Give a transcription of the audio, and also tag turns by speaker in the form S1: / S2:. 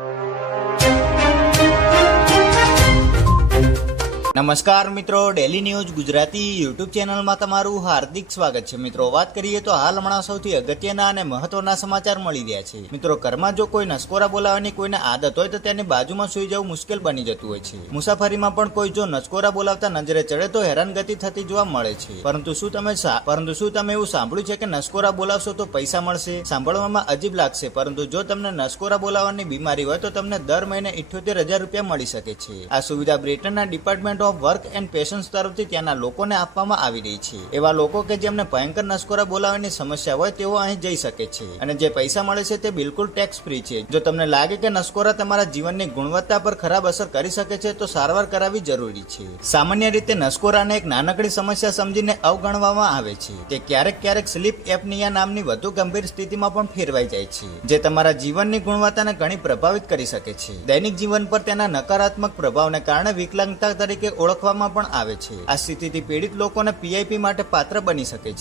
S1: you. નમસ્કાર મિત્રો daily news Gujarati YouTube ચેનલમાં તમારું હાર્દિક સ્વાગત છે. મિત્રો, વાત કરીએ તો હાલ હમણાં સૌથી અગત્યના અને મહત્વના સમાચાર મળી રહ્યા છે. મિત્રો, ઘરમાં જો કોઈ નસકોરા બોલાવવાની કોઈને આદત હોય તો તેની બાજુમાં સુઈ જવું મુશ્કેલ બની જતું હોય છે. મુસાફરીમાં પણ કોઈ જો નસકોરા બોલાવતા નજરે ચડે તો હેરાનગતિ થતી જોવા મળે છે. પરંતુ શું તમે પરંતુ શું તમે એવું સાંભળ્યું છે કે નસકોરા બોલાવશો તો પૈસા મળશે? સાંભળવામાં અજીબ લાગશે, પરંતુ જો તમને નસકોરા બોલાવવાની બીમારી હોય તો તમને દર મહિને ઇઠ્યોતેર હજાર રૂપિયા મળી શકે છે. આ સુવિધા બ્રિટનના department of work and pensions તરફથી ત્યાંના લોકોને આપવામાં આવી રહી છે. એવા લોકો કે જેમને ભયંકર નસકોરા બોલાવવાની સમસ્યા હોય તેઓ અહીં જઈ શકે છે. અને જે પૈસા મળે છે તે બિલકુલ ટેક્સ ફ્રી છે. જો તમને લાગે કે નસકોરા તમારા જીવનની ગુણવત્તા પર ખરાબ અસર કરી શકે છે, તો સારવાર કરાવવી જરૂરી છે. સામાન્ય રીતે નસકોરાને એક નાનકડી સમસ્યા સમજીને અવગણવામાં આવે છે તે ક્યારેક ક્યારેક સ્લીપ એપનિયા નામની વધુ ગંભીર સ્થિતિમાં પણ ફેરવાઈ જાય છે, જે તમારા જીવનની ગુણવત્તાને ઘણી પ્રભાવિત કરી શકે છે. દૈનિક જીવન પર તેના નકારાત્મક પ્રભાવને કારણે વિકલાંગતા તરીકે ઓળખવામાં પણ આવે છે. આ સ્થિતિથી પીડિત લોકોને પીઆઈપી માટે પાત્ર બની શકે છે.